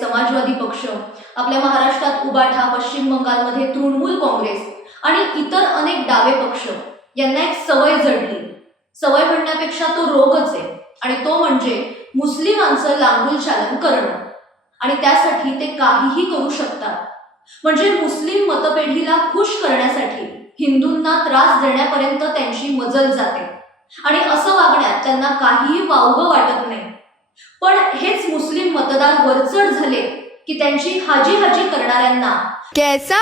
समाजवादी पक्ष, आपल्या महाराष्ट्रात उबाठा, पश्चिम बंगालमध्ये तृणमूल काँग्रेस आणि इतर अनेक डावे पक्ष यांना एक सवय जडली. सवय म्हणण्यापेक्षा तो रोगच आहे आणि तो म्हणजे मुस्लिमांचं लांबूल चालन करणं. आणि त्यासाठी ते काहीही करू शकतात. म्हणजे मुस्लिम मतपेढीला खुश करण्यासाठी हिंदूंना त्रास देण्यापर्यंत त्यांची मजल जाते आणि असं वागण्यात त्यांना काहीही वावगं वाटत नाही. पण हेच मुस्लिम मतदार वरचढ झाले की त्यांची हाजी हाजी करणाऱ्यांना कैसा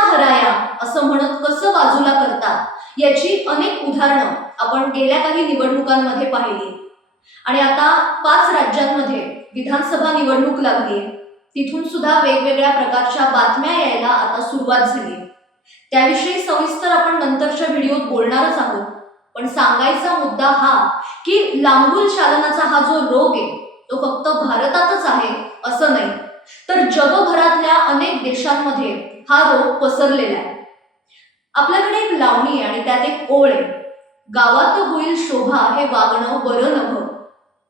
हराया असं म्हणत कसं बाजूला करतात याची अनेक उदाहरणं आपण गेल्या काही निवडणुकांमध्ये पाहिली. आणि आता 5 राज्यांमध्ये विधानसभा निवडणूक लागली. तिथून सुद्धा वेगवेगळ्या प्रकारच्या बातम्या यायला आता सुरुवात झाली. त्याविषयी सविस्तर आपण नंतरच्या व्हिडिओत बोलणारच आहोत. पण सांगायचा मुद्दा हा की लांबूल चालनाचा हा जो रोग आहे तो फक्त भारतातच आहे असं नाही, तर जगभरातल्या अनेक देशांमध्ये हा रोग पसरलेला आहे. आपल्याकडे एक लावणी आहे आणि त्यात एक ओळ आहे, गावात होईल शोभा हे वागणं बरं नव्ह.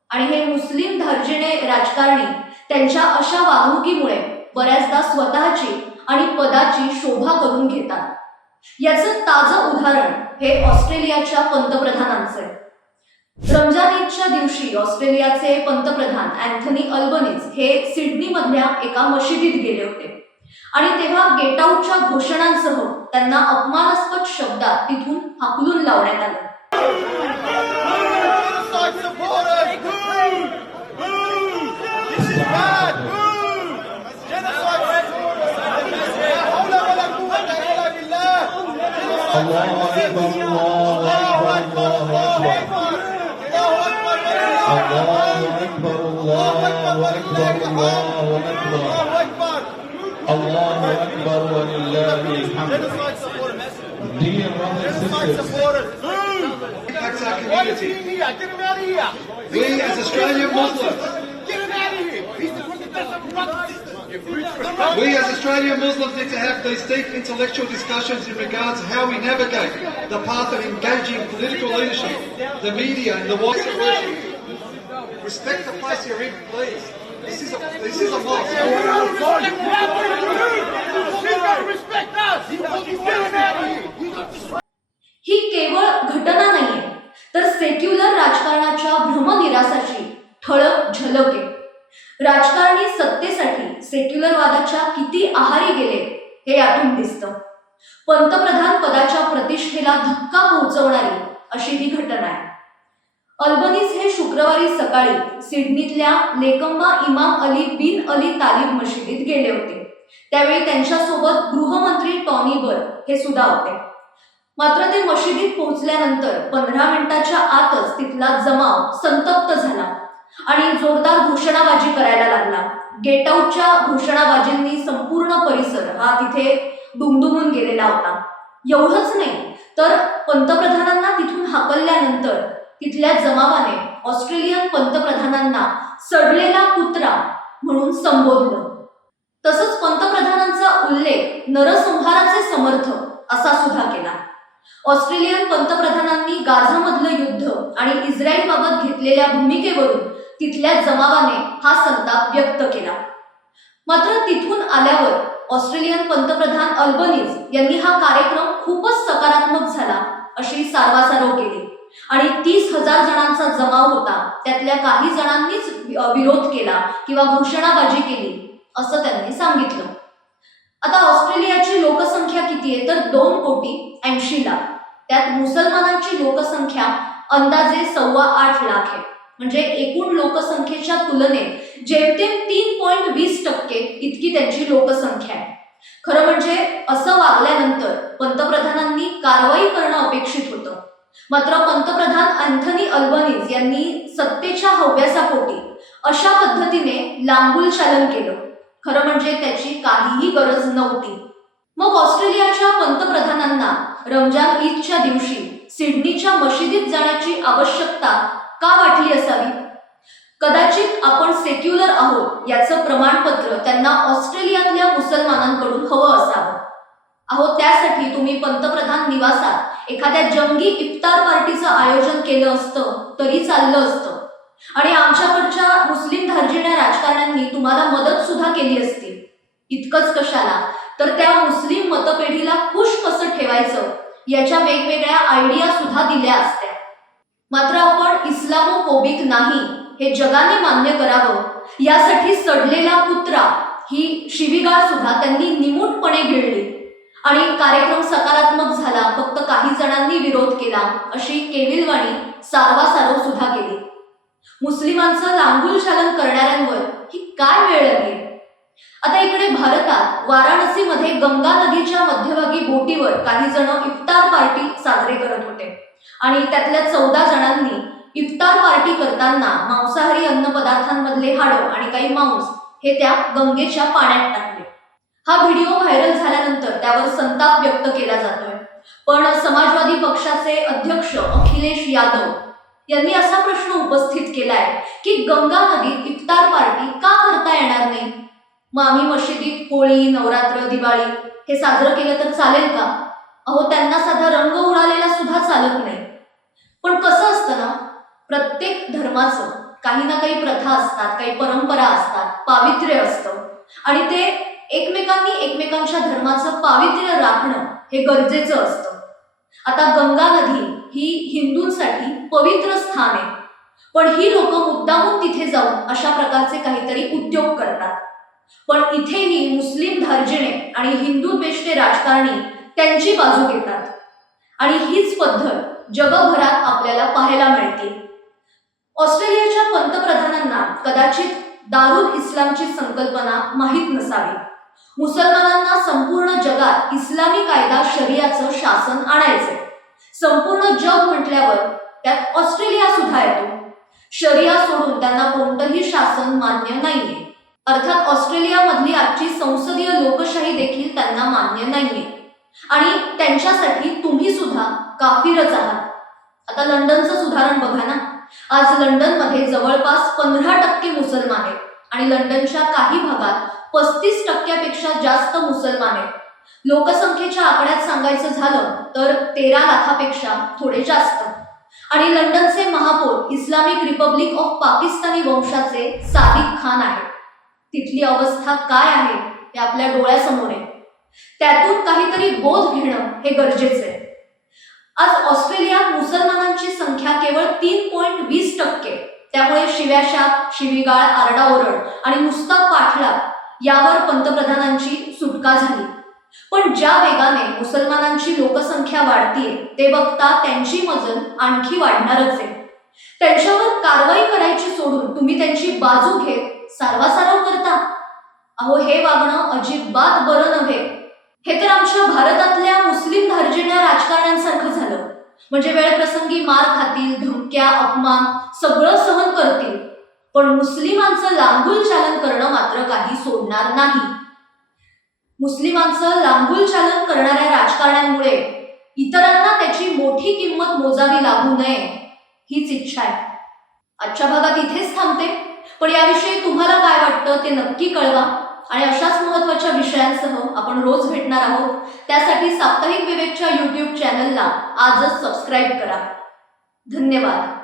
आणि हे मुस्लिम धार्जिणे राजकारणी त्यांच्या अशा वागणुकीमुळे बऱ्याचदा स्वतःची आणि पदाची शोभा करून घेतात. याचं ताजं उदाहरण हे ऑस्ट्रेलियाच्या पंतप्रधानांचं आहे. रमजान ईदच्या दिवशी ऑस्ट्रेलियाचे पंतप्रधान अँथनी अल्बनीज हे सिडनीमधल्या एका मशिदीत गेले होते आणि तेव्हा गेट आउटच्या घोषणांसह त्यांना अपमानास्पद शब्दात तिथून हाकलून लावण्यात आलं. Allahu Akbar wa lillahi alhamd. Dear brothers and sisters, impacts our community. We as Australian Muslims, need to have these deep intellectual discussions in regards to how we navigate the path of engaging political leadership, the media and the wider world. Respect the place you're in, please. This is a mosque. ही केवळ घटना नाहीये, तर secular राजकारणाच्या भ्रमनिरासाची ठळक झलक आहे. राजकारणी सत्तेसाठी सेक्युलरवादाच्या किती आहारी गेले हे यातून दिसतं. पंतप्रधान पदाच्या प्रतिष्ठेला धक्का पोहोचवणारी अशी ही घटना आहे. अल्बनीज हे शुक्रवारी सकाळी सिडनीतल्या लेकम्बा इमाम अली बिन अली तालिब मशिदीत गेले होते. त्यावेळी त्यांच्यासोबत गृहमंत्री टॉनी बर हे सुद्धा होते. मात्र ते मशिदीत पोहोचल्यानंतर 15 मिनिटाच्या आतच तिथला जमाव संतप्त झाला आणि जोरदार घोषणाबाजी करायला लागला. गेट आउटच्या घोषणाबाजींनी संपूर्ण परिसर हा तिथे दुमदुमून गेलेला होता. एवढंच नाही, तर पंतप्रधानांना तिथून हाकलल्यानंतर तिथल्या जमावाने ऑस्ट्रेलियन पंतप्रधानांना सडलेला कुत्रा म्हणून संबोधलं. तसंच पंतप्रधानांचा उल्लेख नरसंहाराचे समर्थक असा सुद्धा केला. ऑस्ट्रेलियन पंतप्रधानांनी गाझामधलं युद्ध आणि इस्रायलबाबत घेतलेल्या भूमिकेवरून तिथल्या जमावाने हा संताप व्यक्त केला. मात्र तिथून आल्यावर ऑस्ट्रेलियन पंतप्रधान अल्बनीज यांनी हा कार्यक्रम खूपच सकारात्मक झाला अशी सारवासारव केली आणि 30,000 जणांचा जमाव होता, त्यातल्या काही जणांनीच विरोध केला किंवा घोषणाबाजी केली असं त्यांनी सांगितलं. आता ऑस्ट्रेलियाची लोकसंख्या किती आहे, तर 2,80,00,000 त्यात मुसलमानांची लोकसंख्या अंदाजे 8.25 लाख आहे. म्हणजे एकूण लोकसंख्येच्या तुलनेत जेमतेम 3.20% इतकी त्यांची लोकसंख्या आहे. खरं म्हणजे असं वागल्यानंतर पंतप्रधानांनी कारवाई करणं अपेक्षित होतं. मात्र पंतप्रधान अँथनी अल्बनीज यांनी सत्तेच्या हव्यासापोटी अशा पद्धतीने लांबूल चालन केलं. खरं म्हणजे त्याची काहीही गरज नव्हती. मग ऑस्ट्रेलियाच्या पंतप्रधानांना रमजान ईदच्या दिवशी सिडनीच्या मशिदीत जाण्याची आवश्यकता का वाटली असावी? कदाचित आपण सेक्युलर आहोत याचं प्रमाणपत्र त्यांना ऑस्ट्रेलियातल्या मुसलमानांकडून हवं असावं. त्यासाठी तुम्ही पंतप्रधान निवासात एखाद्या जंगी इफ्तार पार्टीचं आयोजन केलं असतं तरी चाललं असतं आणि आमच्याकडच्या मुस्लिम धार्जिणे इतकंच कशाला तर त्या मुस्लिम मतपेढीला खुश कसं ठेवायचं याच्या वेगवेगळ्या आयडिया सुद्धा दिल्या असत्या. मात्र आपण इस्लामोफोबिक नाही हे जगाने मान्य करावं यासाठी सडलेला कुत्रा ही शिवीगाळ सुद्धा त्यांनी निमूटपणे गिळली आणि कार्यक्रम सकारात्मक झाला, फक्त काही जणांनी विरोध केला अशी केविलवाणी सारवासारव सुद्धा केली. मुस्लिमांचं लांगुल चालन करणाऱ्यांवर ही काय वेळ आली. आता इकडे भारतात वाराणसीमध्ये गंगा नदीच्या मध्यभागी बोटीवर काही जण इफ्तार पार्टी साजरे करत होते आणि त्यातल्या 14 जणांनी इफ्तार पार्टी करताना मांसाहारी अन्नपदार्थांमधले हाडं आणि काही मांस हे त्या गंगेच्या पाण्यात टाकले. हा व्हिडिओ व्हायरल झाल्यानंतर त्यावर संताप व्यक्त केला जातोय. पण समाजवादी पक्षाचे अध्यक्ष अखिलेश यादव यांनी असा प्रश्न उपस्थित केलाय की गंगा नदीत इफ्तार पार्टी का करता येणार नाही? मग आम्ही मशिदीत होळी, नवरात्र, दिवाळी हे साजरं केलं तर चालेल का? अहो, त्यांना साधा रंग उडालेला सुद्धा चालत नाही. पण कसं असतं ना, प्रत्येक धर्माचं काही ना काही प्रथा असतात, काही परंपरा असतात, पावित्र्य असतं आणि ते एकमेकांनी एकमेकांच्या धर्माचं पावित्र्य राखणं हे गरजेचं असतं. आता गंगा नदी ही हिंदूंसाठी पवित्र स्थान आहे, पण ही लोक मुद्दामून तिथे जाऊन अशा प्रकारचे काहीतरी उद्योग करतात. पण इथेही मुस्लिम धार्जिणे आणि हिंदू द्वेष्टे राजकारणी त्यांची बाजू घेतात आणि हीच पद्धत जगभरात आपल्याला पाहायला मिळते. ऑस्ट्रेलियाच्या पंतप्रधानांना कदाचित दारुल इस्लामची संकल्पना माहीत नसावी. मुसलमानांना संपूर्ण जगात इस्लामी कायदा शरियाचं शासन आणायचे. संपूर्ण जग म्हटल्यावर त्यात ऑस्ट्रेलिया सुद्धा येतो. शरिया सोडून त्यांना कोणतंही शासन मान्य नाहीये. अर्थात ऑस्ट्रेलियामधली आजची संसदीय लोकशाही देखील त्यांना मान्य नाहीये आणि त्यांच्यासाठी तुम्ही सुद्धा काफिरच आहात. आता लंडनचं उदाहरण बघा ना. आज लंडनमध्ये जवळपास 15% मुसलमान आहेत आणि लंडनच्या काही भागात 35% जास्त मुसलमान आहेत. लोकसंख्येच्या आकड्यात सांगायचं झालं तर 13 लाखापेक्षा थोडे जास्त. आणि लंडनचे महापौर इस्लामिक रिपब्लिक ऑफ पाकिस्तानी वंशाचे सादिक खान आहेत. तिथली अवस्था काय आहे हे आपल्या डोळ्यासमोर आहे. त्यातून काहीतरी बोध घेणं हे गरजेचं आहे. आज ऑस्ट्रेलियात मुसलमानांची संख्या केवळ 3.20%. त्यामुळे शिव्याशाप, शिवीगाळ, आरडाओरड आणि नुसता पाठलाग यावर पंतप्रधानांची सुटका झाली. पण ज्या वेगाने मुसलमानांची लोकसंख्या वाढतीये ते बघता त्यांची मजल आणखी वाढणारच आहे. त्यांच्यावर कारवाई करायची सोडून तुम्ही त्यांची बाजू घेत सारवासारव करता. अहो, हे वागणं अजिबात बरं नव्हे. हे तर आमच्या भारतातल्या मुस्लिम धार्जिण्या राजकारण्यांसारखं झालं. म्हणजे वेळप्रसंगी मार खातील, धमक्या, अपमान सगळं सहन करतील, पण मुस्लिमांचं लांगुल चालन करणं मात्र काही सोडणार नाही. मुस्लिमांचं लांगुल चालन करणाऱ्या राजकारण्यांमुळे इतरांना त्याची मोठी किंमत मोजावी लागू नये हीच इच्छा आहे. आजच्या भागात इथेच थांबते, पण याविषयी तुम्हाला काय वाटतं ते नक्की कळवा आणि अशाच महत्त्वाच्या विषयांसह आपण रोज भेटणार आहोत. त्यासाठी साप्ताहिक विवेकच्या YouTube चॅनलला आजच सबस्क्राईब करा. धन्यवाद.